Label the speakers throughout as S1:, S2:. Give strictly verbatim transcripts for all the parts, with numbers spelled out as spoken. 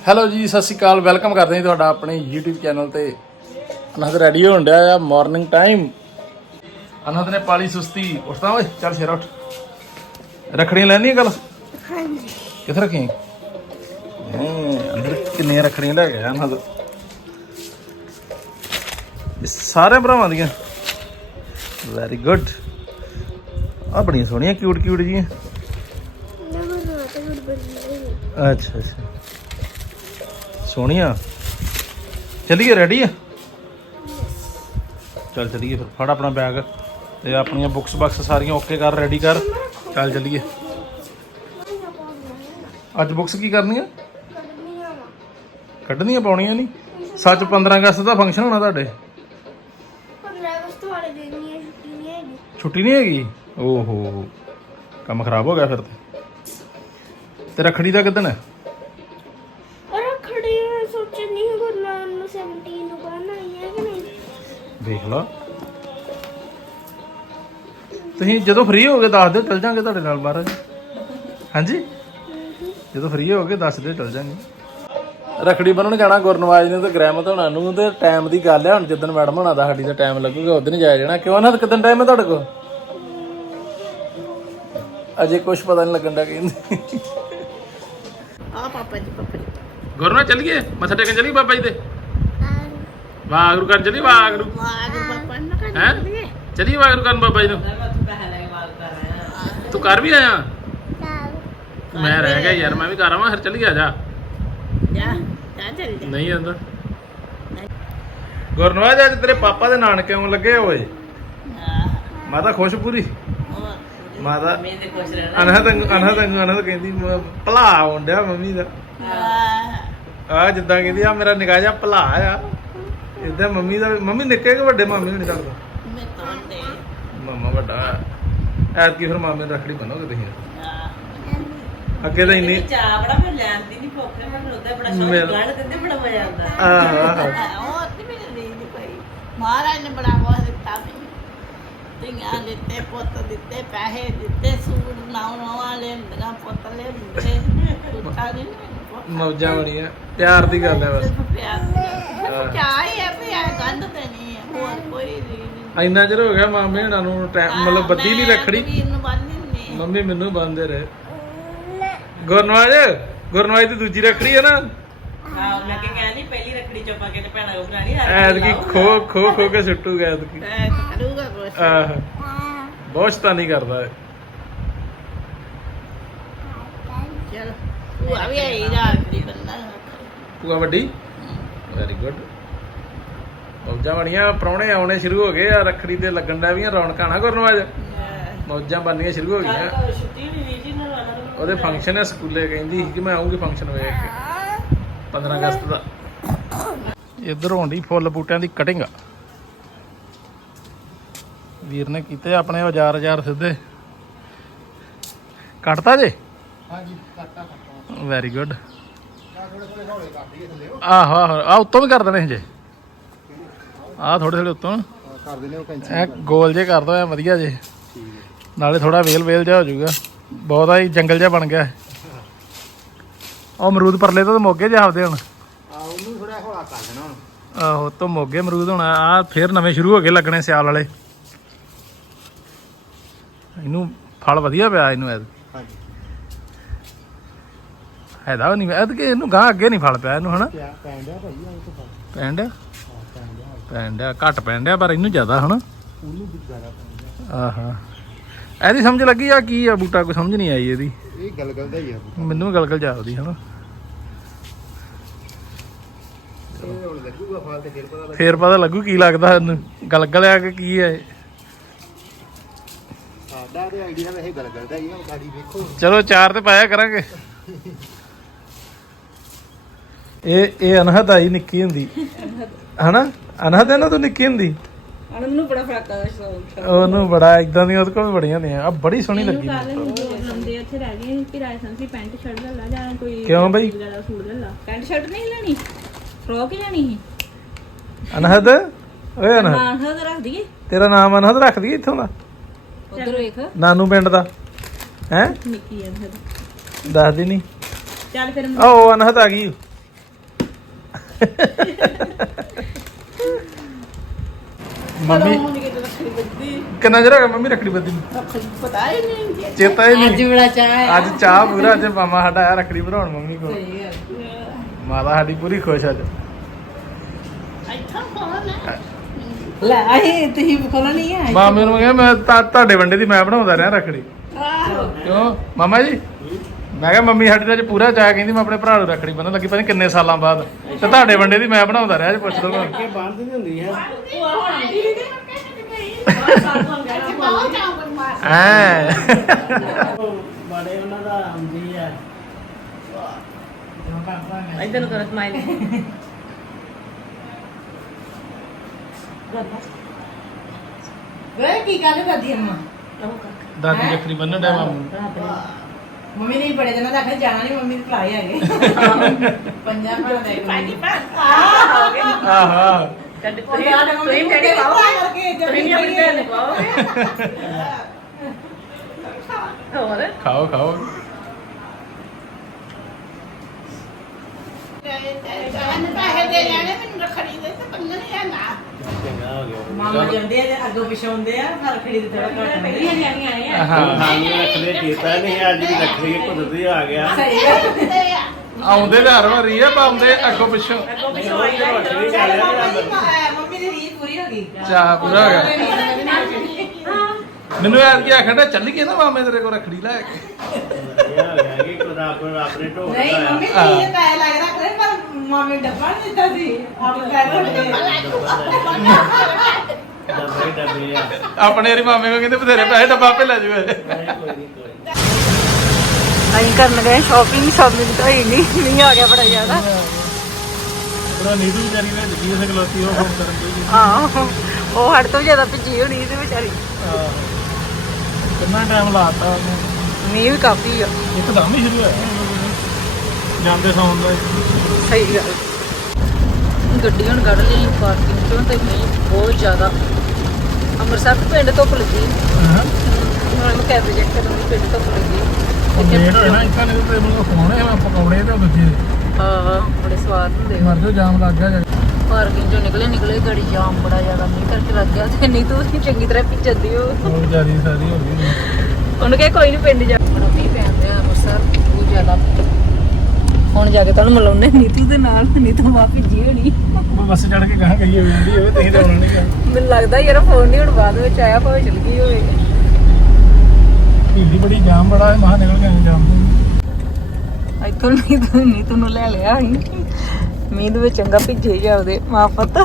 S1: Hello ਜੀ, ਸਤਿ ਸ਼੍ਰੀ ਅਕਾਲ। Welcome ਕਰਦੇ ਹਾਂ ਤੁਹਾਡਾ ਆਪਣੇ YouTube ਚੈਨਲ ਤੇ। ਅਨਹਦ ਰੈਡੀ ਹੋਣ ਡਿਆ ਆ ਮਾਰਨਿੰਗ ਟਾਈਮ। ਅਨਹਦ ਨੇ ਪਾਲੀ ਸੁਸਤੀ। ਉੱਠਦਾ ਓਏ, ਚੱਲ ਸ਼ੇਰਾ ਉੱਠ। ਰੱਖੜੀਆਂ ਲੈਣੀਆਂ ਕੱਲ?
S2: ਹਾਂਜੀ।
S1: ਕਿੱਥੇ ਰੱਖੀ? ਅੰਦਰ ਕਿੰਨੀਆਂ ਰੱਖੜੀਆਂ ਲੈ ਗਿਆ ਅਨਹਦ। ਸਾਰੇ ਭਰਾਵਾਂ ਦੀਆਂ। Very good. ਆ ਬੜੀਆਂ ਸੋਹਣੀਆਂ ਕਿਊਟ ਕਿਊਟ ਜੀਆਂ। ਅੱਛਾ ਅੱਛਾ, ਸੋਹਣੀਆਂ। ਚੱਲੀਏ, ਰੈਡੀ ਆ? ਚੱਲ ਚੱਲੀਏ ਫਿਰ। ਫੜ ਆਪਣਾ ਬੈਗ ਤੇ ਆਪਣੀਆਂ ਬੁੱਕਸ ਬਾਕਸ ਸਾਰੀਆਂ ਓਕੇ ਕਰ, ਰੈਡੀ ਕਰ। ਚੱਲ ਚੱਲੀਏ। ਅੱਜ ਬੁੱਕਸ ਕੀ ਕਰਨੀਆਂ? ਕੱਢਣੀਆਂ ਪਾਉਣੀਆਂ ਨਹੀਂ? ਸੱਚ ਪੰਦਰਾਂ ਅਗਸਤ ਦਾ ਫੰਕਸ਼ਨ ਹੋਣਾ ਤੁਹਾਡੇ? ਛੁੱਟੀ ਨਹੀਂ ਹੈਗੀ? ਓਹੋ, ਕੰਮ ਖਰਾਬ ਹੋ ਗਿਆ ਫਿਰ ਤੇ। ਤੇ ਰੱਖੜੀ ਦਾ ਕਿੱਦਣ ਹੈ? ਦੇਖ ਲਾ, ਤੁਸੀਂ ਜਦੋਂ ਫ੍ਰੀ ਹੋਗੇ ਦੱਸ ਦਿਓ, ਚੱਲ ਜਾਂਗੇ ਤੁਹਾਡੇ ਨਾਲ ਬਾਹਰ। ਹਾਂਜੀ, ਜਦੋਂ ਫ੍ਰੀ ਹੋਗੇ ਦੱਸ ਦਿਓ, ਚੱਲ ਜਾਂਗੇ। ਰੱਖੜੀ ਬੰਨਣ ਜਾਣਾ ਗੁਰਨਵਾਜ ਨੂੰ ਤੇ ਗ੍ਰਹਿਮਤ ਹੋਣਾ ਨੂੰ। ਤੇ ਟਾਈਮ ਦੀ ਗੱਲ ਹੈ, ਹੁਣ ਜਿੱਦਣ ਮੈਡਮ ਹੋਣਾ ਦਾ ਸਾਡੀ ਦਾ ਟਾਈਮ ਲੱਗੂਗਾ ਉਦੋਂ ਹੀ ਜਾਇਆ ਜਾਣਾ। ਕਿਉਂ ਨਾ? ਕਿੱਦਣ ਟਾਈਮ ਹੈ ਤੁਹਾਡੇ ਕੋਲ? ਅਜੇ ਕੁਛ ਪਤਾ ਨਹੀਂ ਲੱਗਣ ਦਾ। ਕਹਿੰਦੇ
S2: ਆ ਪਾਪਾ ਜੀ, ਪਾਪਾ ਜੀ
S1: ਗੁਰਨਵਾਜ ਚੱਲੀਏ, ਮੱਥਾ ਟੇਕਣ ਚੱਲੀਏ ਬਾਬਾ ਜੀ ਦੇ। ਵਾਹਿਗੁਰੂ ਕਰਨ ਚੱਲੀਏ। ਵਾਹਿਗੁਰੂ ਹੈ, ਚੱਲੀਏ ਵਾਹਿਗੁਰੂ ਕਰਨ ਬਾਬਾ ਜੀ ਨੂੰ। ਤੂੰ ਕਰ ਵੀ ਆਇਆ? ਮੈਂ ਰਹਿ ਗਿਆ ਯਾਰ, ਮੈਂ ਵੀ ਕਰ ਆਵਾਂ। ਫਿਰ ਚੱਲੀ ਆ ਜਾ। ਨਹੀਂ ਆਂਦਾ ਗੁਰਨਵਾਜ। ਅੱਜ ਤੇਰੇ ਪਾਪਾ ਦੇ ਨਾਨਕੇ ਆਉਣ ਲੱਗੇ ਹੋਏ। ਮਾਤਾ ਖੁਸ਼ ਪੂਰੀ? ਮਾਤਾ ਅਨਹਦ ਅਨਹਦ ਅਨਹਦ ਕਹਿੰਦੀ ਭਲਾ ਆਉਣ ਡਿਆ ਮੰਮੀ ਦਾ। ਆ ਜਿੱਦਾਂ ਕਹਿੰਦੀ ਆ ਮੇਰਾ ਨਿੱਕਾ ਜਿਹਾ ਭਲਾ ਆ, ਏਦਾਂ ਮੰਮੀ ਦਾ। ਮੰਮੀ ਨਿੱਕੇ ਕਿ ਵੱਡੇ? ਮਾਮੇ ਨੂੰ ਨਹੀਂ ਲੱਗਦਾ? ਮਾਮਾ ਵੱਡਾ। ਐਤਕੀ ਫਿਰ ਮਾਮੇ ਨੂੰ ਰੱਖੜੀ ਬੰਨੋਗੇ ਤੁਸੀਂ? ਅੱਗੇ ਤਾਂ ਇੰਨੀ ਚਾਹ ਬੜਾ ਮੈਂ ਲੈਣ ਦੀ ਨਹੀਂ ਭੁੱਖ, ਮੈਨੂੰ ਉਹਦਾ ਬੜਾ ਸ਼ੌਕ ਗਾਣ ਦਿੰਦੇ, ਬੜਾ ਮਜ਼ਾ ਆਉਂਦਾ। ਆਹ
S2: ਉਹ ਤੇ ਮੈਨੂੰ ਨਹੀਂ ਪਈ। ਮਹਾਰਾਜ ਨੇ ਬੜਾ ਬਹੁਤ ਦਿੱਤਾ ਮੈਨੂੰ। ਧੀਆਂ ਦਿੱਤੇ, ਪੁੱਤ ਦਿੱਤੇ, ਪੈਸੇ ਦਿੱਤੇ, ਸੂਟ ਨਾਉ ਨਵਾਂ ਲੈਂਦੀਆਂ, ਪੁੱਤ ਲੈਂਦੇ। ਪੁੱਤਾਂ ਦੀ
S1: ਮੌਜਾਂ ਬੜੀਆਂ। ਪਿਆਰ ਦੀ ਗੱਲ ਹੈ ਬਸ।
S2: ਪਿਆਰ ਦੀ ਚਾਹ ਹੀ ਹੈ ਵੀ ਇਹ ਗੰਢ ਤੇ ਨਹੀਂ ਹੈ, ਹੋਰ ਕੋਈ ਨਹੀਂ।
S1: ਇੰਨਾ ਚਿਰ ਹੋ ਗਿਆ ਮਾਮੇ ਹੁਣਾਂ ਨੂੰ ਮਤਲਬ ਬੱਧੀ ਨਹੀਂ ਰੱਖੜੀ।
S2: ਵੀਰ ਨੂੰ ਬੰਨ੍ਹਦੀ
S1: ਮੰਮੀ ਮੈਨੂੰ ਬੰਨਦੇ ਰਹੇ। ਗੁਰਨਵਾਜ, ਗੁਰਨਵਾਜ ਦੀ ਦੂਜੀ ਰੱਖੜੀ ਹੈ ਨਾ?
S3: ਹਾਂ, ਮੈਂ ਕਿ ਕਹਿੰਦੀ ਪਹਿਲੀ ਰੱਖੜੀ ਚੋਪਾ ਕੇ ਤੇ ਭੈਣਾ ਕੋ ਬਣਾਣੀ।
S1: ਐਤਕੀ ਖੋ ਖੋ ਖੋ ਕੇ ਸੁੱਟੂਗਾ ਐਤਕੀ।
S2: ਕਰੂਗਾ ਕੁਛ।
S1: ਆਹ ਬਹੁਤ ਸ਼ੈਤਾਨੀ ਕਰਦਾ ਹੈ।
S2: ਚਲ ਭੂਆ ਵੀ ਆਈ ਰਾਤ ਦੀ ਬੰਦਾ।
S1: ਭੂਆ ਵੱਡੀ? Very good. ਮੌਜਾਂ ਬਣੀਆਂ। ਪ੍ਰਾਹੁਣੇ ਆਉਣੇ ਸ਼ੁਰੂ ਹੋ ਗਏ ਆ। ਰੱਖੜੀ ਤੇ ਲੱਗਣ ਦਾ ਵੀ ਰੌਣਕਾਂ ਨਾ ਗੁਰਨਵਾਜ। ਮੌਜਾਂ ਬਣਨੀਆਂ ਸ਼ੁਰੂ ਹੋ ਗਈਆਂ।
S3: ਛੁੱਟੀ ਨਹੀਂ ਵੀਰ ਜੀ ਨਾਲ ਵਾਲਾ
S1: ਉਹਦੇ ਫੰਕਸ਼ਨ ਹੈ ਸਕੂਲੇ, ਕਹਿੰਦੀ ਸੀ ਕਿ ਮੈਂ ਆਉਂਗੀ ਫੰਕਸ਼ਨ ਵੇਖ ਕੇ ਪੰਦਰਾਂ ਅਗਸਤ ਦਾ। ਇੱਧਰ ਹੋਣ ਦੀ ਫੁੱਲ ਬੂਟਿਆਂ ਦੀ ਕਟਿੰਗ। ਵੀਰ ਨੇ ਕੀਤੇ ਆਪਣੇ ਔਜ਼ਾਰ ਔਜ਼ਾਰ ਸਿੱਧੇ। ਕੱਟਤਾ ਜੇ? ਹਾਂਜੀ, ਕੱਟਤਾ ਕੱਟਤਾ। Very good. ਆਹੋ ਆਹੋ, ਆ ਉੱਤੋਂ ਵੀ ਕਰ ਦੇਣੇ ਜੇ। ਆਹ ਥੋੜੇ ਥੋੜੇ ਉੱਤੋਂ ਕਰ ਦੇਣੇ। ਗੋਲ ਜੇ ਕਰ ਦੋ ਐ ਵਧੀਆ ਜੇ, ਨਾਲੇ ਥੋੜਾ ਵੇਲ ਵੇਲ ਜਿਹਾ ਹੋ ਜਾਊਗਾ। ਬਹੁਤਾ ਹੀ ਜੰਗਲ ਜਿਹਾ ਬਣ ਗਿਆ। ਉਹ ਅਮਰੂਦ ਪਰਲੇ ਤੋਂ ਮੋਗੇ ਜਿਹੇ ਆਪਦੇ ਹੁਣ। ਆਹੋ, ਤੋਂ ਮੋਗੇ ਅਮਰੂਦ ਹੋਣਾ। ਆ ਫੇਰ ਨਵੇਂ ਸ਼ੁਰੂ ਹੋ ਗਏ ਲੱਗਣੇ ਸਿਆਲ ਵਾਲੇ। ਇਹਨੂੰ ਫਲ ਵਧੀਆ ਪਿਆ ਇਹਨੂੰ। ਐਦ ਹੈਦਾ ਨਹੀਂ ਐਦ ਕਿ ਇਹਨੂੰ ਗਾਂ ਅੱਗੇ ਨਹੀਂ ਫਲ ਪਿਆ ਇਹਨੂੰ, ਹਨਾ? ਪੈਣ ਡਿਆ ਪੈਣ ਡਿਆ ਘੱਟ ਪੈਣ ਡਿਆ, ਪਰ ਇਹਨੂੰ ਜ਼ਿਆਦਾ ਹਨਾ। ਆਹ ਇਹਦੀ ਸਮਝ ਲੱਗੀ ਆ ਕੀ ਆ ਬੂਟਾ? ਕੋਈ ਸਮਝ ਨਹੀਂ ਆਈ ਇਹਦੀ। ਇਹ ਗਲਗਲ ਦਾ ਹੀ ਆ। ਮੈਨੂੰ ਗਲਗਲ ਜਾਪਦੀ ਹਨਾ। ਫੇਰ ਪਤਾ ਲੱਗੂ ਕੀ ਲੱਗਦਾ ਇਹਨੂੰ, ਗਲਗਲ ਆ ਕਿ ਕੀ ਹੈ। ਚਲੋ ਚਾਰ ਤੇ ਪਾਇਆ ਕਰਾਂਗੇ। ਇਹ ਇਹ ਅਨਹਦ ਆਈ ਨਿੱਕੀ ਹੁੰਦੀ ਹਨਾ? ਅਨਹਦ ਹੈ ਨਾ ਤੂੰ ਨਿੱਕੀ ਹੁੰਦੀ?
S3: ਮੈਨੂੰ ਬੜਾ ਫਰਾਕਾ ਦਾ ਸ਼ੌਕ।
S1: ਉਹਨੂੰ ਬੜਾ ਇਦਾਂ ਦੀਆਂ ਉਹਦੇ ਕੋਲ ਵੀ ਬੜੀਆਂ ਨੇ ਆ। ਬੜੀ ਸੋਹਣੀ ਲੱਗੀ।
S4: ਲੰਦੇ ਉੱਥੇ ਰਹਿ ਗਏ ਕਿ ਰਾਏ ਸੰਸੀ ਪੈਂਟ ਸ਼ਰਟ ਲੈ ਲਾ ਜਾਂ ਕੋਈ
S1: ਕਿਉਂ ਬਈ?
S4: ਵਗੈਰਾ ਸੂਟ ਲੈ ਲਾ। ਪੈਂਟ ਸ਼ਰਟ ਨਹੀਂ ਲੈਣੀ, ਫਰੋਕ ਹੀ ਲੈਣੀ ਸੀ।
S1: ਅਨਹਦ ਓਏ ਅਨਹਦ,
S4: ਅਨਹਦ ਰੱਖ ਦਈਏ।
S1: ਤੇਰਾ ਨਾਮ ਅਨਹਦ ਰੱਖ ਦਈਏ ਇੱਥੋਂ ਦਾ?
S4: ਉਧਰ ਵੇਖ
S1: ਨਾਨੂ ਪਿੰਡ ਦਾ ਹੈ।
S4: ਨਿੱਕੀ ਅਨਹਦ
S1: ਦੱਸਦੀ ਨਹੀਂ।
S4: ਚੱਲ ਫਿਰ
S1: ਉਹ ਅਨਹਦ ਆ ਗਈ। ਮੰਮੀ
S2: ਹੁਣ ਕਿਤੇ ਰੱਖੜੀ ਬੱਦੀ
S1: ਕਿੰਨਾ ਚਿਰ ਹੋ ਗਿਆ ਮੰਮੀ ਰੱਖੜੀ ਬੱਧੀ ਨੂੰ?
S2: ਰੱਖੜੀ ਪਤਾ ਹੀ ਨਹੀਂ
S1: ਚੇਤਾ ਹੀ
S3: ਅੱਜ
S1: ਨਹੀਂ
S3: ਬੜਾ ਚਾਹ ਹੈ
S1: ਅੱਜ ਚਾਹ ਪੂਰਾ ਅੱਜ ਮਾਮਾ ਸਾਡਾ ਆਇਆ ਰੱਖੜੀ ਬਣਾਉਣ ਮੰਮੀ ਕੋਲ
S3: ਸਹੀ ਗੱਲ
S1: ਮਾਤਾ ਸਾਡੀ ਪੂਰੀ ਖੁਸ਼ ਅੱਜ
S2: ਇੱਥਾ ਫੋਨ ਹੈ
S3: ਲੈ ਆਹੀ ਤੁਸੀਂ ਕੋਲ ਨਹੀਂ ਹੈ
S1: ਮਾਮੇ ਨੂੰ ਕਿਹਾ ਮੈਂ ਤਾਂ ਤੁਹਾਡੇ ਵੰਡੇ ਦੀ ਮੈਂ ਬਣਾਉਂਦਾ ਰਿਹਾ ਰੱਖੜੀ
S2: ਆਹੋ
S1: ਕਿਉਂ ਮਾਮਾ ਜੀ ਮੈਂ ਕਿਹਾ ਮੰਮੀ ਸਾਡੀ ਤਾਂ ਅੱਜ ਪੂਰਾ ਚਾਹ ਕਹਿੰਦੀ ਮੈਂ ਆਪਣੇ ਭਰਾ ਨੂੰ ਰੱਖੜੀ ਬੰਨਣ ਲੱਗੀ ਪਤਾ ਨੀ ਕਿੰਨੇ ਸਾਲਾਂ ਬਾਅਦ ਤੇ ਤੁਹਾਡੇ ਵੰਡੇ ਦੀ ਮੈਂ ਬਣਾਉਂਦਾ ਰਿਹਾ ਅੱਜ ਪੁੱਛ ਲਓ
S5: ਕਿ ਬੰਦ ਨਹੀਂ ਹੁੰਦੀ ਹੈ
S2: ਬਹੁਤ ਚਾਹ ਮਾਰ
S1: ਐ
S5: ਬੜੇ ਉਹਨਾਂ ਦਾ ਆਉਂਦੀ ਹੈ
S3: ਇਧਰ ਨੂੰ ਕਰੋ ਸਮਾਈਲ ਵੇ ਕੀ ਗੱਲ ਕਰਦੀ ਅੰਮਾ
S1: ਦਾਦੀ ਰੱਖੜੀ ਬੰਨਣ ਦਾ ਮਾਮੂ
S3: ਮੰਮੀ ਨੇ ਬੜੇ ਦਿਨਾਂ ਦਾ ਆਖਿਆ ਜਾਣਾ ਨਹੀਂ ਮੰਮੀ ਨੇ ਭਲਾਏ ਹੈਗੇ ਪੰਜਾਹ ਭਰਾ ਦੇ
S2: ਪਾਣੀ ਪਾ
S1: ਆਹਾ
S3: ਤੁਸੀਂ ਤੁਸੀਂ ਡੈਡੀ ਪਾਓਗੇ ਤੁਸੀਂ ਆਪਣੀ ਭੈਣ ਨੂੰ ਪਾਓਗੇ ਹੋਰ
S1: ਖਾਓ ਖਾਓ
S2: ਤੈਨੂੰ ਪੈਸੇ ਦੇ ਲੈਣੇ ਮੈਨੂੰ ਰੱਖੜੀ ਦੇ ਤੇ ਪੰਨਣ ਹੈ ਨਾ
S5: ਚੰਗਾ ਹੋ ਗਿਆ
S3: ਮਾਮਾ ਜਾਂਦੇ ਆ ਅੱਗੋਂ ਪਿਛੋਂ ਹੁੰਦੇ ਆ ਘਰ ਖੜੀ ਤੇ ਥੋੜਾ ਘੱਟ ਪਹਿਲੀਆਂ ਜਾਣੀਆਂ ਆਏ ਆ
S1: ਹਾਂ
S5: ਸਾਨੂੰ ਰੱਖਦੇ ਕੀਤਾ ਨਹੀਂ ਅੱਜ ਵੀ ਰੱਖੜੀ ਕੁਦਰਤੀ ਆ ਗਿਆ
S3: ਸਹੀ ਗੱਲ
S2: ਤੇ ਆ
S1: ਆਉਂਦੇ ਤੇ ਹਰ ਵਾਰੀ ਆ ਪਾਉਂਦੇ ਅੱਗੋਂ ਪਿੱਛੋਂ
S3: ਅੱਗੋਂ
S5: ਨਹੀਂ,
S3: ਪਿਛੋਂ
S5: ਉਹ
S3: ਆਈ
S5: ਤਾਂ ਰੱਖੜੀ ਚੱਲ ਰਿਹਾ ਨਾ।
S3: ਮੰਮੀ ਦੀ ਰੀਤ ਪੂਰੀ ਹੋ ਗਈ
S1: ਚਾਹ ਪੂਰਾ ਹੋ ਗਿਆ ਮੈਨੂੰ ਯਾਦ ਕੀ ਆਖਦਾ ਚੱਲੀਏ ਨਾ ਮਾਮੇ ਤੇਰੇ ਕੋਲ ਰੱਖੜੀ ਲੈ ਕੇ
S5: ਇਹ ਆ ਗਿਆ ਕਿ ਖੁਦਾ ਆਪਣੇ ਆਪਣੇ ਢੋਲ
S3: ਨਹੀਂ
S5: ਦਾ
S3: ਮੰਮੀ ਤੀ ਇਹ ਪੈਸੇ ਲੱਗ ਰੱਖ ਲੈ ਪਰ ਮਾਮੇ ਨੇ ਡੱਬਾ ਨਹੀਂ ਦਿੱਤਾ ਸੀ ਆਪ ਪੈਸੇ ਦਿੱਤੇ
S5: ਡੱਬੇ ਡੱਬੇ ਆ
S1: ਆਪਣੇ ਵਾਰੀ ਮਾਮੇ ਕੋ ਕਹਿੰਦੇ ਬਥੇਰੇ ਪੈਸੇ ਡੱਬਾ ਆਪੇ ਲੈ ਜਾਵੇ
S5: ਨਹੀਂ, ਕੋਈ ਨਹੀਂ ਕੋਈ ਨੀ।
S3: ਅਸੀਂ ਕਰਨ ਗਏ ਸ਼ਾਪਿੰਗ ਸ਼ਾਪਿੰਗ ਤਾਂ ਹੀ ਨਹੀਂ ਨਹੀਂ ਆ ਗਿਆ ਬੜਾ ਜ਼ਿਆਦਾ
S1: ਬੜਾ ਨੀਦੂ ਵਿਚਾਰੀ ਨੇ ਲੱਗੀ ਉਸੇ ਗਲੋਤੀ ਉਹ ਫੋਨ ਕਰਨ ਦੀ
S3: ਹਾਂ ਉਹ ਹੜ ਤੋਂ ਜ਼ਿਆਦਾ ਭੱਜੀ ਹੋਣੀ ਤੇ ਵਿਚਾਰੀ
S1: ਕਿੰਨਾ ਟਾਈਮ ਲਾਤਾ ਉਹਨੇ
S3: ਮੀਂਹ ਵੀ ਕਾਫੀ ਆ
S1: ਇੱਕਦਮ ਹੀ ਸ਼ੁਰੂ ਹੋਇਆ ਜਾਂਦੇ ਸੌਣ ਦਾ
S3: ਸਹੀ ਗੱਲ ਗੱਡੀ ਹੁਣ ਕੱਢ ਲਈ ਪਾਰਕਿੰਗ ਚੋਂ ਤੇ ਮੀਂਹ ਬਹੁਤ ਜ਼ਿਆਦਾ ਅੰਮ੍ਰਿਤਸਰ ਤੋਂ ਪਿੰਡ ਧੁੱਪ ਲੱਗੀ
S1: ਹਾਂ
S3: ਹੁਣ ਮੈਂ ਕੈਬ ਰਿਜੈਕਟ ਕਰੂੰਗੀ ਪਿੰਡ ਧੁੱਪ ਲੱਗੀ
S1: ਲੇਟ ਹੋਇਆ ਨਾ ਇੱਕਾਂ ਨੇ ਤੇ ਮੈਨੂੰ ਫੋਨ ਹੈ ਮੈਂ ਪਕੌੜੇ ਤੇ ਬੱਚੇ
S3: ਹਾਂ ਬੜੇ ਸਵਾਦ ਹੁੰਦੇ
S1: ਮਰ ਜੋ ਜਾਮ ਲੱਗ ਗਿਆ
S3: ਪਾਰਕਿੰਗ ਚੋਂ ਨਿਕਲੇ ਨਿਕਲੇ ਗਾੜੀ ਜਾਮ ਬੜਾ ਜ਼ਿਆਦਾ ਮੀਂਹ ਕਰਕੇ ਲੱਗ ਗਿਆ ਤੇ ਨਹੀਂ ਤੂੰ ਚੰਗੀ ਤਰ੍ਹਾਂ ਪੀ ਜਾਂਦੀ ਹੋ
S1: ਹੋਰ ਜਿਆਦੀ ਸਾਰੀ ਹੋ ਗਈ
S3: ਉਹਨੂੰ ਕਿਹਾ ਕੋਈ ਨਹੀਂ ਪਿੰਡ ਜਾ ਬੜਾ ਮੀਂਹ ਪੈਂਦਾ ਅੰਮ੍ਰਿਤਸਰ ਬਹੁਤ ਜ਼ਿਆਦਾ ਹੁਣ ਜਾ ਕੇ ਤੁਹਾਨੂੰ ਮਿਲਾਉਣੇ ਨੀਤੂ ਦੇ ਨਾਲ ਨੀਤੂ ਮਾਂ ਭਿੱਜੀ ਹੋਣੀ
S1: ਮੈਂ ਬੱਸ ਚੜ ਕੇ ਕਹਾਂ ਗਈ ਹੋਈ ਹੁੰਦੀ ਹੋਵੇ ਤੁਸੀਂ ਤਾਂ ਆਉਣਾ ਨਹੀਂ ਗਾ
S3: ਮੈਨੂੰ ਲੱਗਦਾ ਯਾਰ ਫੋਨ ਨਹੀਂ ਹੁਣ ਬਾਅਦ ਵਿੱਚ ਆਇਆ ਭਾਵੇਂ ਚਲ ਗਈ ਹੋਵੇ
S1: ਭੀੜੀ ਬੜੀ ਜਾਮ ਬੜਾ ਹੈ ਮਹਾ ਨਿਕਲ ਕੇ ਆਏ ਜਾਮ
S3: ਇੱਥੋਂ ਨੀਤੂ ਨੀਤੂ ਨੂੰ ਲੈ ਲਿਆ ਸੀ ਮੀਂਹ ਦੇ ਵਿੱਚ ਚੰਗਾ ਭਿੱਜੇ ਜਾਵਦੇ ਮਾਂ ਪੁੱਤ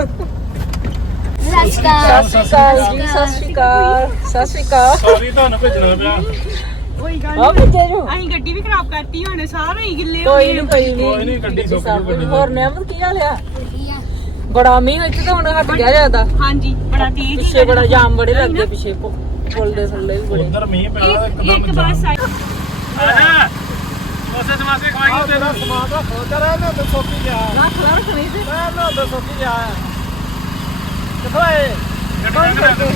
S3: ਸਤਿ ਸ਼੍ਰੀ ਅਕਾਲ ਜੀ ਸਤਿ ਸ਼੍ਰੀ ਅਕਾਲ ਸਤਿ ਸ਼੍ਰੀ ਅਕਾਲ
S1: ਸੌਰੀ ਤੁਹਾਨੂੰ ਭੇਜਣਾ ਪਿਆ
S3: ਆ ਭਿੱਜੇ ਜੋ
S4: ਅਸੀਂ ਗੱਡੀ ਵੀ ਖਰਾਬ ਕਰਤੀ ਹੁਣ ਸਾਰੇ ਹੀ ਗਿੱਲੇ
S3: ਕੋਈ ਨਹੀਂ ਪਈ
S1: ਕੋਈ ਨਹੀਂ ਗੱਡੀ ਸੁੱਕ ਜੂ ਗੱਡੀ
S3: ਹੋਰ ਨਿਆਮਤ ਕੀ ਹਾਲ ਆ ਬੜਾ ਮੀਂਹ ਵਿੱਚ ਤੇ ਹੁਣ ਹਟ ਗਿਆ ਜ਼ਿਆਦਾ
S4: ਹਾਂਜੀ ਬੜਾ ਤੇਜ਼
S3: ਪਿੱਛੇ ਬੜਾ ਜਾਮ ਬੜੇ ਲੱਗਦੇ ਪਿੱਛੇ ਪੁ- ਪੁਲ ਦੇ ਥੱਲੇ ਵੀ ਬੜੇ
S1: ਉਧਰ ਮੀਂਹ ਪਿਆ
S4: ਇੱਕ ਇੱਕ ਬੱਸ ਆਈ
S1: ਆਣਾ ਉਸੇ ਸਮਾਜ ਕੇ ਖਵਾਈ ਤੇਰਾ ਸਮਾਜ ਦਾ ਸੋਚਰ ਹੈ ਨਾ ਦੱਸੋ ਕੀ ਜਾ
S3: ਰੱਖ ਲੈ ਰੱਖਣੀ ਤੇ
S1: ਮੈਂ ਨਾ ਦੱਸੋ ਕੀ ਜਾ ਕਿੱਥੋਂ ਆਏ ਗੱਡੀ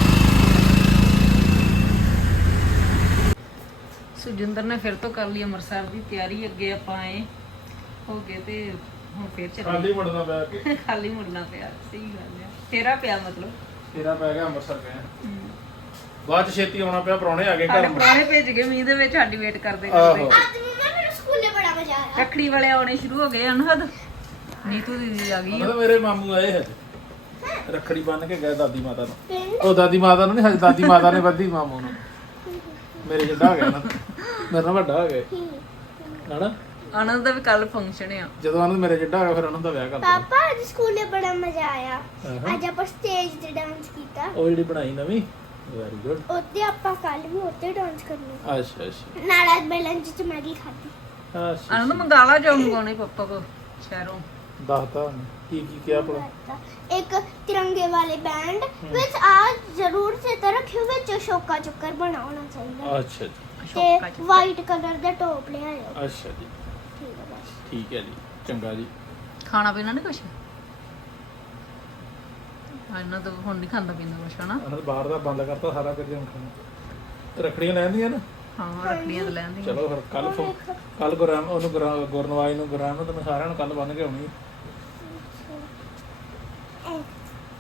S3: ਸੁਜਿੰਦਰ ਨੇ ਫਿਰ ਤੋਂ ਕਰ ਲਈ ਅੰਮ੍ਰਿਤਸਰ ਦੀ ਤਿਆਰੀ ਅੱਗੇ ਆਪਾਂ ਆਏ ਹੋ ਗਏ ਤੇ ਹੁਣ ਫੇਰ ਚੱਲੇ
S1: ਖਾਲੀ ਮੁੜਨਾ ਪਿਆ ਕਿ
S3: ਖਾਲੀ ਮੁੜਨਾ ਪਿਆ ਸਹੀ ਗੱਲ ਹੈ ਤੇਰਾ ਪਿਆ ਮਤਲਬ
S1: ਤੇਰਾ ਪੈ ਗਿਆ ਅੰਮ੍ਰਿਤਸਰ ਗਏ ਬਾਅਦ ਚ ਛੇਤੀ ਆਉਣਾ ਪਿਆ ਪ੍ਰਾਹੁਣੇ ਆ ਗਏ
S3: ਸਾਡੇ
S1: ਘਰ
S3: ਪੁਰਾਣੇ ਭੇਜ ਗਏ ਮੀਂਹ ਦੇ ਵਿੱਚ ਸਾਡੀ ਵੇਟ ਕਰਦੇ
S1: ਆਹੋ
S3: ਕਰਦੇ
S6: ਅੱਜ ਮੰਮਾ ਮੈਨੂੰ ਸਕੂਲੇ ਬੜਾ ਮਜ਼ਾ ਆਇਆ
S3: ਰੱਖੜੀ ਵਾਲੇ ਆਉਣੇ ਸ਼ੁਰੂ ਹੋ ਗਏ ਅਨਹਦ ਨੀਤੂ ਦੀਦੀ ਆ ਗਈ ਆ।
S1: ਮਤਲਬ ਮੇਰੇ ਮਾਮੂ ਆਏ ਹੈ ਰੱਖੜੀ ਬੰਨ ਕੇ ਗਏ ਦਾਦੀ ਮਾਤਾ ਨੂੰ
S6: ਪਿੰਡ
S1: ਉਹ ਦਾਦੀ ਮਾਤਾ ਨੂੰ ਨਹੀਂ ਹਜੇ ਦਾਦੀ ਮਾਤਾ ਨੇ ਬੱਧੀ ਮਾਮੂ ਨੂੰ ਮੇਰੇ ਜਿੱਡਾ ਹੋ ਗਿਆ ਨਾ ਮੇਰੇ ਨਾਲ ਵੱਡਾ ਹੋ ਗਿਆ ਹਨਾ
S3: ਆਨੰਦ ਦਾ ਵੀ ਕੱਲ ਫੰਕਸ਼ਨ ਆ
S1: ਜਦੋਂ ਆਨੰਦ ਮੇਰੇ ਜਿੱਡਾ ਹੋ ਗਿਆ ਫਿਰ ਆਨੰਦ ਦਾ ਵਿਆਹ ਕਰ ਦਿੱਤਾ
S6: ਪਾਪਾ ਅੱਜ ਸਕੂਲੇ ਬੜਾ ਮਜ਼ਾ ਆਇਆ
S1: ਆਹਾ।
S6: ਅੱਜ ਆਪਾਂ ਸਟੇਜ ਤੇ ਡਾਂਸ ਕੀਤਾ
S1: ਉਹ ਜਿਹੜੀ ਬਣਾਈ ਨਵੀਂ ਵੈਰੀ ਗੁੱਡ
S6: ਉੱਤੇ ਆਪਾਂ ਕੱਲ ਵੀ ਉੱਤੇ ਡਾਂਸ ਕਰਨਾ
S1: ਅੱਛਾ ਅੱਛਾ
S6: ਨਾਲ ਅੱਜ ਮੈਂ ਲੰਚ ਚ ਮੈਗੀ ਖਾਧੀ
S1: ਅੱਛਾ
S3: ਆਨੰਦ ਮੰਗਾਲਾ ਜੋ ਮੰਗਾਉਣੇ ਪਾਪਾ ਕੋ ਸ਼ਹਿਰੋਂ
S1: ਦੱਸਦਾ ਕੀ ਕੀ ਕਿਹਾ ਭਲਾ
S6: ਇੱਕ ਤਿਰੰਗੇ ਵਾਲੇ ਬੈਂਡ ਵਿੱਚ ਆ ਜ਼ਰੂਰ ਚੇਤਾ ਰੱਖਿਓ ਵਿੱਚ ਸ਼ੋਕਾ ਚੱਕਰ ਬਣਾਉਣਾ ਚਾਹੀਦਾ
S1: ਅੱਛਾ ਜੀ
S3: ਸ਼ੌਕਾ
S6: ਤੇ ਵਾਈਟ ਕਲਰ ਦਾ ਟੌਪ ਲਿਆਇਓ
S1: ਅੱਛਾ ਜੀ
S6: ਠੀਕ ਹੈ ਬਸ
S1: ਠੀਕ ਹੈ ਜੀ ਚੰਗਾ ਜੀ
S3: ਖਾਣਾ ਪੀਣਾ ਨਹੀਂ ਕੁਛ ਇਹਨਾਂ ਤਾਂ ਹੁਣ ਨਹੀਂ ਖਾਂਦਾ ਪੀਂਦਾ ਕੁਛ ਹਨਾ
S1: ਆਨੰਦ ਬਾਹਰ ਦਾ ਬੰਦ ਕਰਤਾ ਸਾਰਾ ਕੁਝ ਹੁਣ ਖਾਣਾ ਰੱਖੜੀਆਂ ਲੈਂਦੀਆਂ ਨਾ
S3: ਹਾਂ ਰੱਖੜੀਆਂ ਤਾਂ ਲੈਂਦੀ
S1: ਚਲੋ ਫਿਰ ਕੱਲ ਕੱਲ ਗੁਰਾਂ ਉਹਨੂੰ ਗੁਰਾਂ- ਗੁਰਨਵਾਜ ਨੂੰ ਗੁਰਾਂ ਨੂੰ ਤੇ ਮੈਂ ਸਾਰਿਆਂ ਨੂੰ ਕੱਲ ਬੰਨ ਕੇ ਆਉਣੀ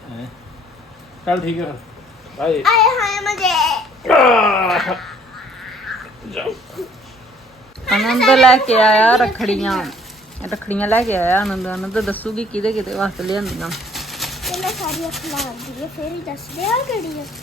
S5: ਹੈਂ। ਚੱਲ ਠੀਕ ਹੈ ਬਾਏ
S6: ਆਏ ਹਾਏ ਮਜ਼ੇ।
S3: ਆਨੰਦ ਲੈ ਕੇ ਆਇਆ ਰੱਖੜੀਆਂ ਰੱਖੜੀਆਂ ਲੈ ਕੇ ਆਇਆ ਆਨੰਦ ਆਨੰਦ ਦੱਸੂਗੀ ਕਿਹਦੇ ਕਿਹਦੇ ਵਾਸਤੇ ਲਿਆਂਦੀਆਂ
S6: ਤੇ ਮੈਂ ਸਾਰੀ ਅੱਖਾਂ ਆਉਂਦੀ ਹੈ ਫਿਰ ਹੀ ਦੱਸਦੇ ਆ ਕਿਹੜੀ ਆ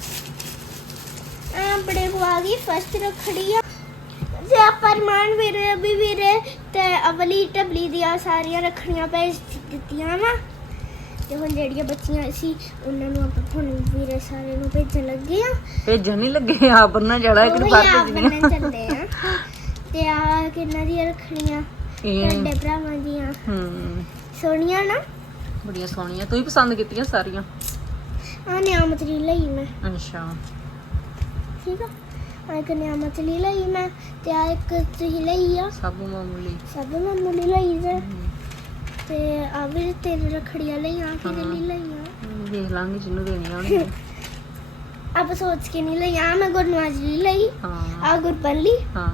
S6: ਆ ਬੜੇ ਕੋ ਆ ਗਈ ਫਸਟ ਰੱਖੜੀ ਆ ਜੇ ਆਪਾਂ ਰਮਾਨ ਵੀਰੇ ਅਭੀ ਵੀਰੇ ਤੇ ਅਵਲੀ ਟਬਲੀ ਦੀਆਂ ਸਾਰੀਆਂ ਰੱਖੜੀਆਂ ਭੇਜ ਦਿੱਤੀਆਂ ਵਾ ਤੇ ਹੁਣ ਜਿਹੜੀਆਂ ਬੱਚੀਆਂ ਸੀ ਉਹਨਾਂ ਨੂੰ ਆਪਾਂ ਤੁਹਾਨੂੰ ਵੀਰੇ ਸਾਰੇ ਨੂੰ ਭੇਜਣ ਲੱਗੇ ਆ
S3: ਭੇਜਣ ਨਹੀਂ ਲੱਗੇ ਆ ਬੰਨਾ ਜੜਾ ਇੱਕ ਨੂੰ ਬਾਹਰ ਭੇਜਣੀਆਂ
S6: ਬੰਨਣ ਚੱਲੇ ਆ ਤੇ ਆ ਕਿੰਨਾ ਦੀਆਂ ਰੱਖੜੀਆਂ
S3: ਇਹ
S6: ਵੱਡੇ ਭਰਾਵਾਂ ਦੀਆਂ
S3: ਹੂੰ
S6: ਸੋਹਣੀਆਂ ਨਾ
S3: ਬੜੀਆਂ ਸੋਹਣੀਆਂ ਤੂੰ ਹੀ ਪਸੰਦ ਕੀਤੀਆਂ ਸਾਰੀਆਂ
S6: ਆ ਨਿਆਮਤ ਲਈ ਲਈ ਮੈਂ
S3: ਅੱਛਾ
S6: ਠੀਕ ਆ ਆ ਇੱਕ ਨਿਆਮਤ ਲਈ ਲਈ ਮੈਂ ਤੇ ਆ ਇੱਕ ਤੁਸੀਂ ਲਈ ਆ
S3: ਸਭ ਮਾਮੂਲੀ
S6: ਸਭ ਮੰਮੂ ਲਈ ਲਈ ਜੇ ਤੇ ਆ ਵੀ ਤੇਰੇ ਰੱਖੜੀਆਂ ਲਈ ਆ ਕਿਹਦੇ ਲਈ ਲਈ ਆ
S3: ਦੇਖ ਲਾਂਗੇ ਜਿਹਨੂੰ ਦੇਣੀਆਂ ਹੋਣਗੀਆਂ
S6: ਆਪ ਸੋਚ ਕੇ ਨਹੀਂ ਲਈ ਆ ਮੈਂ ਗੁਰਨਵਾਜ ਲਈ ਲਈ
S3: ਹਾਂ
S6: ਆ ਗੁਰਪਨ ਲਈ
S3: ਹਾਂ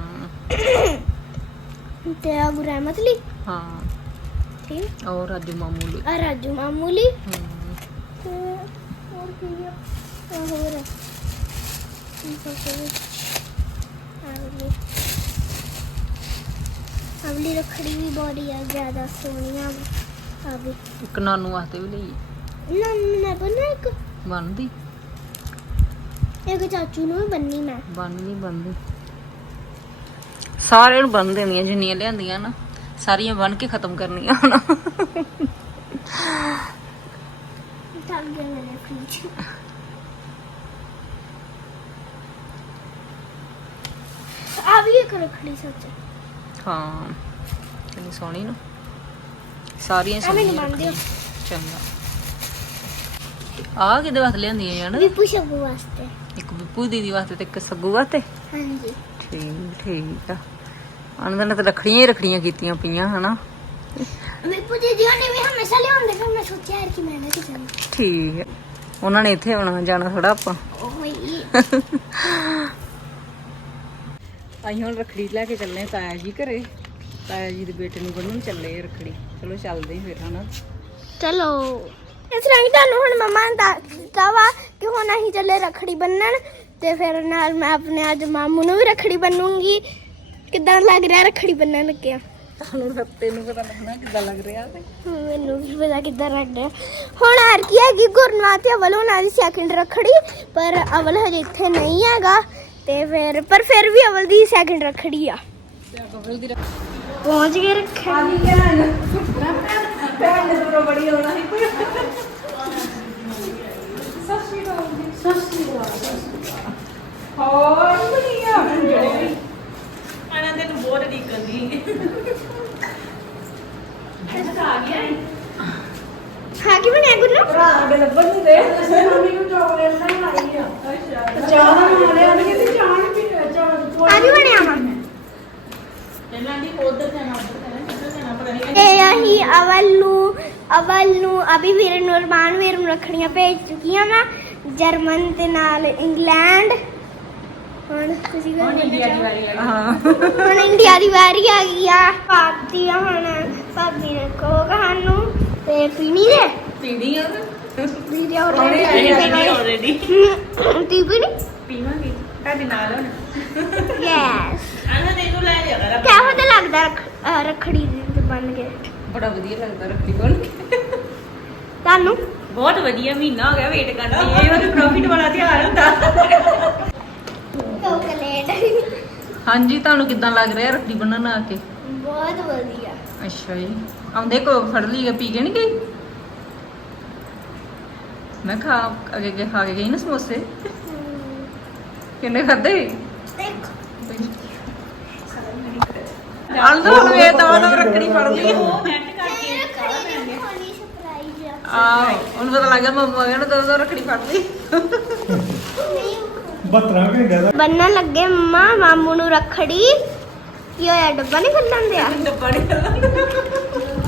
S6: ਤੇ ਆ ਗੁਰਹਿਮਤ ਲਈ
S3: ਹਾਂ
S6: ਠੀਕ
S3: ਔਰ ਰਾਜੂ ਮਾਮੂਲੀ
S6: ਆ ਰਾਜੂ ਮਾਮੂ ਲਈ
S3: ਹੂੰ
S6: ਤੇ ਹੋਰ ਕੀ ਆ ਆ ਹੋਰ ਆ ਅਵਲੀ ਰੱਖੜੀ ਵੀ ਬੜੀ ਆ ਜ਼ਿਆਦਾ ਸੋਹਣੀਆਂ ਆ ਵੀ
S3: ਇੱਕ ਨਾਨੂ ਵਾਸਤੇ ਵੀ ਲਈ
S6: ਨਾ ਮੈਂ ਬਣਾ ਇੱਕ
S3: ਬਣਦੀ
S6: ਇੱਕ ਚਾਚੂ ਨੂੰ ਵੀ ਬੰਨੀ ਮੈਂ
S3: ਬਣਦੀ ਬਣਦੀ ਸਾਰਿਆਂ ਨੂੰ ਬੰਨ ਦੇਣੀਆਂ ਜਿੰਨੀਆਂ ਲਿਆਂਦੀਆਂ ਨਾ ਸਾਰੀਆਂ ਬੰਨ ਕੇ ਖਤਮ ਕਰਨੀਆਂ ਹੁਣ
S6: ਥੱਕ ਗਿਆ ਮੇਰੇ ਫ੍ਰਿਜ ਆ ਵੀ ਇੱਕ ਰੱਖੜੀ ਸੱਚ
S3: ਹਾਂ ਕਿੰਨੀ ਸੋਹਣੀ ਨਾ ਸਾਰੀਆਂ
S6: ਆ ਮੈਨੂੰ
S3: ਸੋਹਣੀਆਂ
S6: ਬੰਨ ਦਿਓ
S3: ਰੱਖੜੀਆਂ। ਚੰਗਾ ਆ ਕਿਹਦੇ ਵਾਸਤੇ ਲਿਆਂਦੀਆਂ ਜਾਨ
S6: ਵਿਪੂ ਸ਼ਬੂ ਵਾਸਤੇ
S3: ਇੱਕ ਵਿਪੂ ਦੀਦੀ ਵਾਸਤੇ ਤੇ ਇੱਕ ਸੱਗੂ ਵਾਸਤੇ
S6: ਹਾਂਜੀ
S3: ਠੀਕ ਠੀਕ ਆ ਆਨੰਦ ਨੇ ਤਾਂ ਰੱਖੜੀਆਂ ਹੀ ਰੱਖੜੀਆਂ ਕੀਤੀਆਂ ਪਈਆਂ ਹਨਾ
S6: ਵਿਪੂ ਦੀਦੀ ਨੇ ਵੀ ਹਮੇਸ਼ਾ ਲਿਆਉਂਦੇ ਫਿਰ ਮੈਂ ਸੋਚਿਆ ਯਾਰ ਕਿ ਮੈਂ ਨਾ ਕਿਸੇ ਨੂੰ
S3: ਠੀਕ ਹੈ ਉਹਨਾਂ ਨੇ ਇੱਥੇ ਆਉਣਾ ਜਾਣਾ ਥੋੜਾ ਆਪਾਂ
S6: ਓਏ
S3: ਅਸੀਂ ਹੁਣ ਰੱਖੜੀ ਲੈ ਕੇ ਚੱਲੇ ਤਾਇਆ ਜੀ ਘਰੇ ਤਾਇਆ ਜੀ ਦੇ ਬੇਟੇ ਨੂੰ ਬੰਨਣ ਚੱਲੇ ਆ ਰੱਖੜੀ ਚਲੋ ਚੱਲਦੇ ਹਾਂ ਫਿਰ ਹਨਾ
S6: ਚਲੋ ਇਸ ਰੰਗ ਤੁਹਾਨੂੰ ਹੁਣ ਮਮਾ ਨੇ ਦੱਸਤਾ ਵਾ ਕਿ ਹੁਣ ਅਸੀਂ ਚੱਲੇ ਰੱਖੜੀ ਬੰਨਣ ਤੇ ਫਿਰ ਨਾਲ ਮੈਂ ਆਪਣੇ ਅੱਜ ਮਾਮੂ ਨੂੰ ਵੀ ਰੱਖੜੀ ਬੰਨੂੰਗੀ ਕਿੱਦਾਂ ਲੱਗ ਰਿਹਾ ਰੱਖੜੀ ਬੰਨਣ ਲੱਗਿਆ
S3: ਹੁਣ ਰੱਤੇ ਨੂੰ ਪਤਾ ਲੱਗਣਾ ਕਿੱਦਾਂ ਲੱਗ ਰਿਹਾ ਤੇ
S6: ਮੈਨੂੰ ਵੀ ਪਤਾ ਕਿੱਦਾਂ ਲੱਗ ਰਿਹਾ ਹੁਣ ਆਰ ਕੀ ਹੈਗੀ ਗੁਰਨਾਥ ਤੇ ਅਵਲ ਉਹਨਾਂ ਦੀ ਸੈਕਿੰਡ ਰੱਖੜੀ ਪਰ ਅਵਲ ਹਜੇ ਇੱਥੇ ਨਹੀਂ ਹੈਗਾ ਤੇ ਫਿਰ ਪਰ ਫਿਰ ਵੀ ਅਵਲ ਦੀ ਸੈਕਿੰਡ ਰੱਖੜੀ ਆ ਪਹੁੰਚ ਗਏ ਰੱਖੜੀ
S3: ਭੈਣ ਨੇ ਤੋਂ ਬੜੀ ਆਉਣਾ ਸੀ ਕੋਈ ਹੋਰ ਬੜੀਆ ਆਨੰਦ ਨੂੰ ਬਹੁਤ ਡੀਕਦੀ
S6: ਹਾਂ ਕੀ ਬਣਿਆ ਗੁਰੂ
S3: ਭਰਾ ਦੇ ਲੱਭਣ ਨੂੰ ਦੇ ਮੰਮੀ ਨੂੰ ਚਾਕਲੇਟ ਲੈਣ ਆਈ ਆ ਅੱਛਾ ਚਾਹ ਬਣਾ ਲਿਆ ਉਹਨੇ ਕਹਿੰਦੀ ਚਾਹ ਨਹੀਂ ਪੀ ਚਾਹ
S6: ਆ ਕੀ ਬਣਿਆ ਵਾ
S4: ਪਹਿਲਾਂ ਦੀ ਉਧਰ ਜਾਣਾ ਉਧਰ ਜਾਣਾ ਕਿੱਧਰ ਜਾਣਾ ਪਤਾ ਨਹੀਂ
S6: ਤੇ ਅਸੀਂ ਅਵਲ ਨੂੰ ਅਵਲ ਨੂੰ ਅਭੀ ਵੀਰ ਨੂੰ ਅਰਮਾਨ ਵੀਰ ਨੂੰ ਰੱਖੜੀਆਂ ਭੇਜ ਚੁੱਕੀਆਂ ਵਾ ਜਰਮਨ ਤੇ ਨਾਲ ਇੰਗਲੈਂਡ ਹੁਣ ਤੁਸੀਂ
S4: ਹੁਣ ਇੰਡੀਆ ਦੀ ਵਾਰੀ ਆ
S3: ਹਾਂ
S6: ਹੁਣ ਇੰਡੀਆ ਦੀ ਵਾਰੀ ਆ ਗਈ ਆ ਪਾਤੀ ਆ ਹੁਣ ਭਾਬੀ ਨੇ ਕੋਕ ਸਾਨੂੰ ਤੇ ਪੀਣੀ ਦੇ
S3: ਪੀਣੀ ਆ
S6: ਵੀਰੇ ਹੋਰ
S4: ਆਲਰੇਡੀ
S6: ਟੀ ਪੀਣੀ
S4: ਪੀਵਾਂਗੇ ਤੁਹਾਡੇ ਨਾਲ ਹੁਣ
S6: ਯੈਸ
S4: ਆਨੰਦ ਇਹਨੂੰ ਲੈ ਜਾ ਕਰ
S6: ਕਿਹੋ ਜਿਹਾ ਲੱਗਦਾ ਰੱਖ- ਅਹ ਰੱਖੜੀ ਦੇ ਬੰਨ ਕੇ
S3: ਬੜਾ ਵਧੀਆ ਲੱਗਦਾ ਰੱਖੜੀ ਬਣ ਕੇ
S6: ਤੁਹਾਨੂੰ
S4: ਬਹੁਤ ਵਧੀਆ ਮਹੀਨਾ ਹੋ ਗਿਆ ਵੇਟ ਕਰਦੀ ਇਹ ਉਹਦੇ ਪ੍ਰੋਫਿਟ ਵਾਲਾ ਤਿਉਹਾਰ ਹੁੰਦਾ
S6: ਚੋਕਲੇਟ
S3: ਹਾਂਜੀ ਤੁਹਾਨੂੰ ਕਿੱਦਾਂ ਲੱਗ ਰਿਹਾ ਰੱਖੜੀ ਬੰਨਣ ਆ ਕੇ
S6: ਬਹੁਤ ਵਧੀਆ
S3: ਅੱਛਾ ਜੀ ਆਉਂਦੇ ਕੋ ਫੜ ਲਈ ਗਏ ਪੀ ਕੇ ਨਹੀਂ ਗਈ ਮੈਂ ਖਾ ਅੱਗੇ ਅੱਗੇ ਖਾ ਕੇ ਗਈ ਨਾ ਸਮੋਸੇ ਕਿੰਨੇ ਖਾਦੇ
S6: ਦੇਖ
S3: ਆਲੂ ਹੁਣ ਵੇ ਤਾਂ ਤਾਂ ਰੱਖੜੀ ਫੜ ਲਈ
S4: ਉਹ ਮੈਂਟ ਕਰਕੇ
S6: ਹੋਣੀ ਸਰਪ੍ਰਾਈਜ਼ ਆ
S3: ਆ ਉਹਨੂੰ ਪਤਾ ਲੱਗ ਗਿਆ ਮੰਮਾ ਕਹਿੰਦਾ ਤਾਂ ਤਾਂ ਰੱਖੜੀ ਫੜ ਲਈ
S5: ਬਤਰਾ ਘੰਟੇ ਦਾ
S6: ਬੰਨਣ ਲੱਗੇ ਮੰਮਾ ਮਾਮੂ ਨੂੰ ਰੱਖੜੀ ਕੀ ਹੋਇਆ ਡੱਬਾ ਨਹੀਂ ਖੁੱਲਣ ਦਿਆ
S3: ਡੱਬਾ ਨਹੀਂ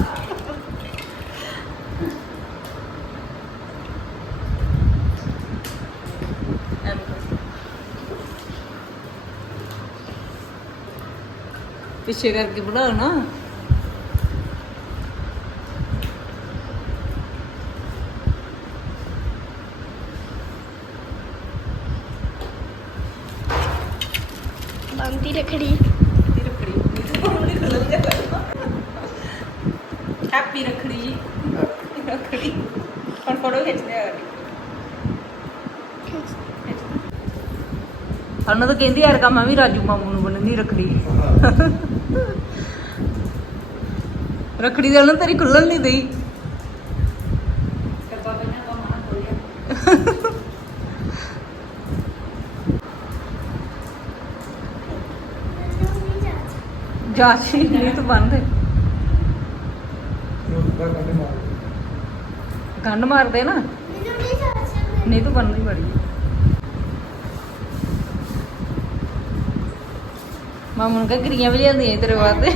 S3: ਪਿੱਛੇ ਕਰਕੇ ਬਣਾਓ ਨਾ
S6: ਰੱਖੜੀ
S3: ਹੈਪੀ ਰੱਖੜੀ ਜੀ ਰੱਖੜੀ ਹੁਣ ਫੋਟੋ ਖਿੱਚਦੇ ਆ ਉਹਨਾਂ ਤਾਂ ਕਹਿੰਦੀ ਯਾਰ ਕੰਮ ਮੈਂ ਵੀ ਰਾਜੂ ਮਾਮੂ ਨੂੰ ਬੰਨਣੀ ਰੱਖੜੀ ਰੱਖੜੀ ਦੇ ਉਹਨਾਂ ਤੇਰੀ ਖੁੱਲਣ ਨਹੀਂ ਦਈ ਜਾਚੀ ਨਹੀਂ ਤੂੰ ਬੰਦ ਗੰਢ ਮਾਰਦੇ ਨਾ ਨਹੀਂ ਤੂੰ ਬੰਦ ਹੀ ਬੜੀ ਮਾਮੂ ਨੂੰ ਕਹ ਗਰੀਆਂ ਵੀ ਲਿਆਂਦੀਆਂ ਤੇਰੇ ਵਾਸਤੇ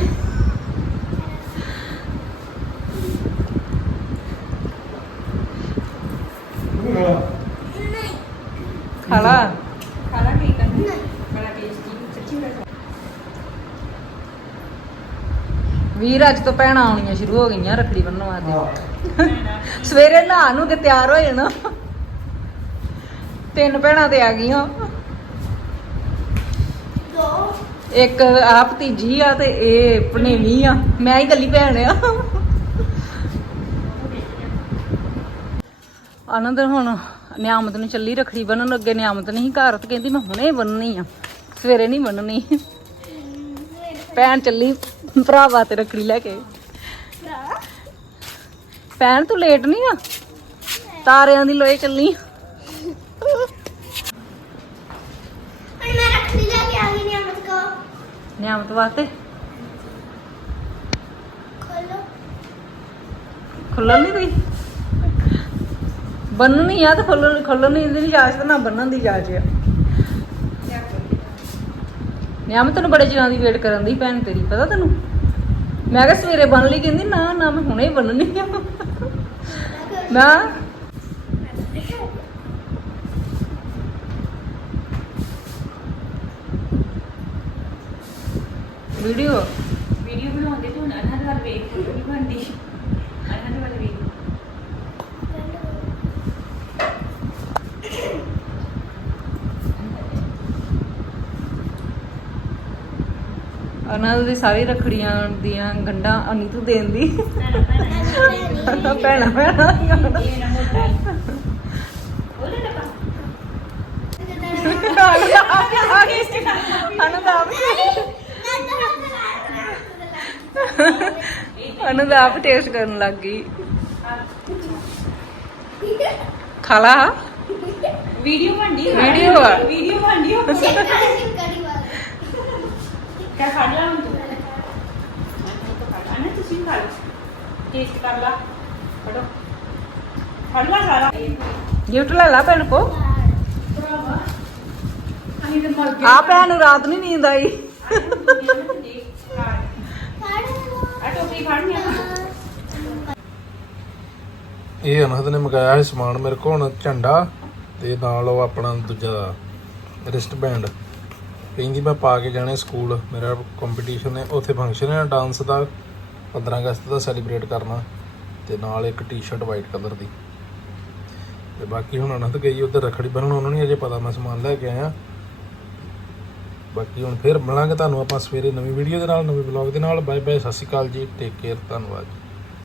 S3: ਖਾਲਾ ਖਾਲਾ ਠੀਕ ਹੈ ਬੜਾ ਟੇਸਟੀ ਸੱਚੀ ਬੜਾ ਵੀਰ ਅੱਜ ਤੋਂ ਭੈਣਾਂ ਆਉਣੀਆਂ ਸ਼ੁਰੂ ਹੋ ਗਈਆਂ ਰੱਖੜੀ ਬੰਨ੍ਹਣ ਵਾਸਤੇ ਸਵੇਰੇ ਨਹਾ ਨੂੰ ਕੇ ਤਿਆਰ ਹੋ ਜਾਣਾ ਤਿੰਨ ਭੈਣਾਂ ਤੇ ਆ ਗਈਆਂ ਇੱਕ ਆ ਭਤੀਜੀ ਆ ਤੇ ਇਹ ਭਣੇਵੀਂ ਆ ਮੈਂ ਹੀ ਇਕੱਲੀ ਭੈਣ ਆ ਆਨੰਦ ਹੁਣ ਨਿਆਮਤ ਨੂੰ ਚੱਲੀ ਰੱਖੜੀ ਬੰਨਣ ਅੱਗੇ ਨਿਆਮਤ ਨਹੀਂ ਘਰ ਤੇ ਕਹਿੰਦੀ ਮੈਂ ਹੁਣੇ ਬੰਨਣੀ ਆ ਸਵੇਰੇ ਨਹੀਂ ਬੰਨਣੀ ਭੈਣ ਚੱਲੀ ਭਰਾਵਾ ਤੇ ਰੱਖੜੀ ਲੈ ਕੇ ਭੈਣ ਤੂੰ ਲੇਟ ਨਹੀਂ ਆ ਤਾਰਿਆਂ ਦੀ ਲੋਏ ਚੱਲੀ
S6: ਮੈਂ ਰੱਖੜੀ ਲੈ ਕੇ ਆ ਗਈ ਨਿਆਮਤ ਕੋ
S3: ਨਿਆਮਤ ਵਾਸਤੇ
S6: ਖੋਲੋ
S3: ਖੁੱਲਣ ਨਹੀਂ ਗਈ ਬੰਨਣੀ ਆ ਤੇ ਖੁੱਲਣ ਖੁੱਲਣ ਦੀ ਨਹੀਂ ਜਾਚ ਤੇ ਨਾ ਬੰਨਣ ਦੀ ਜਾਚ ਆ ਨਿਆਮਤ ਤੈਨੂੰ ਬੜੇ ਚਿਰਾਂ ਦੀ ਵੇਟ ਕਰਨ ਦੀ ਭੈਣ ਤੇਰੀ ਪਤਾ ਤੈਨੂੰ ਮੈਂ ਕਿਹਾ ਸਵੇਰੇ ਬੰਨ ਲਈ ਕਹਿੰਦੀ ਨਾ ਨਾ ਮੈਂ ਹੁਣੇ ਬੰਨਣੀ ਆ ਨਾ ਵੀਡੀਓ
S4: ਵੀਡੀਓ ਬਣਾਉਂਦੇ ਤੂੰ ਅਨਹਦ ਵੱਲ ਵੇਖ ਫੋਟੋ ਨਹੀਂ ਬਣਦੀ ਅਨਹਦ ਵੱਲ ਵੇਖ
S3: ਉਹਨਾਂ ਦੀ ਸਾਰੀ ਰੱਖੜੀਆਂ ਦੀਆਂ ਗੰਢਾਂ ਅਨੀਤੂ ਦੇਣ ਦੀ ਭੈਣਾ ਭੈਣਾ
S4: ਇਹ ਨਾ ਮੋਟਾ ਉਹਦੇ ਨਾ
S3: ਅਨੰਦ ਆਪ ਟੇਸਟ ਕਰਨ ਲੱਗ ਗਈ ਖਾਲਾ
S4: ਵੀਡੀਓ ਬਣਦੀ
S3: ਵੀਡੀਓ ਆ
S4: ਵੀਡੀਓ ਬਣਦੀ ਹੋ
S6: ਕੜੀ ਵਾਲਾ
S4: ਕਿਆ ਖਾ ਲਾ ਤੂੰ ਅਨੇ ਤੁਸੀਂ ਖਾ ਲਓ ਟੇਸਟ ਕਰ ਲਾ ਫੜੋ ਫੜ ਲਾ ਸਾਰਾ
S3: ਗਿਫਟ ਲੈ ਲਾ ਭੈਣ ਕੋ
S4: ਭਰਾਵਾ ਅਹੀਂ ਤੇ ਮਰ
S3: ਆ ਭੈਣ ਨੂੰ ਰਾਤ ਨਹੀਂ ਨੀਂਦ ਆਈ
S4: ਆ ਟੋਪੀ ਫੜਨੀ ਆ
S1: ਇਹ ਅਨਹਦ ਨੇ ਮੰਗਾਇਆ ਹੈ ਸਮਾਨ ਮੇਰੇ ਕੋਲ ਹੁਣ ਝੰਡਾ ਤੇ ਨਾਲ ਉਹ ਆਪਣਾ ਦੂਜਾ ਰਿਸਟ ਬੈਂਡ ਕਹਿੰਦੀ ਮੈਂ ਪਾ ਕੇ ਜਾਣੇ ਸਕੂਲ ਮੇਰਾ ਕੰਪੀਟੀਸ਼ਨ ਹੈ ਉੱਥੇ ਫੰਕਸ਼ਨ ਹੈ ਡਾਂਸ ਦਾ ਪੰਦਰਾਂ ਅਗਸਤ ਦਾ ਸੈਲੀਬ੍ਰੇਟ ਕਰਨਾ ਤੇ ਨਾਲ ਇੱਕ ਟੀ-ਸ਼ਰਟ ਵਾਈਟ ਕਲਰ ਦੀ ਤੇ ਬਾਕੀ ਹੁਣ ਅਨਹਦ ਗਈ ਉੱਧਰ ਰੱਖੜੀ ਬੰਨ੍ਹਣ ਉਹਨਾਂ ਨੂੰ ਅਜੇ ਪਤਾ ਮੈਂ ਸਮਾਨ ਲੈ ਕੇ ਆਇਆ ਬਾਕੀ ਹੁਣ ਫਿਰ ਮਿਲਾਂਗੇ ਤੁਹਾਨੂੰ ਆਪਾਂ ਸਵੇਰੇ ਨਵੀਂ ਵੀਡੀਓ ਦੇ ਨਾਲ ਨਵੇਂ ਵਲੌਗ ਦੇ ਨਾਲ ਬਾਏ ਬਾਏ ਸਤਿ ਸ਼੍ਰੀ ਅਕਾਲ ਜੀ ਟੇਕ ਕੇਅਰ ਧੰਨਵਾਦ।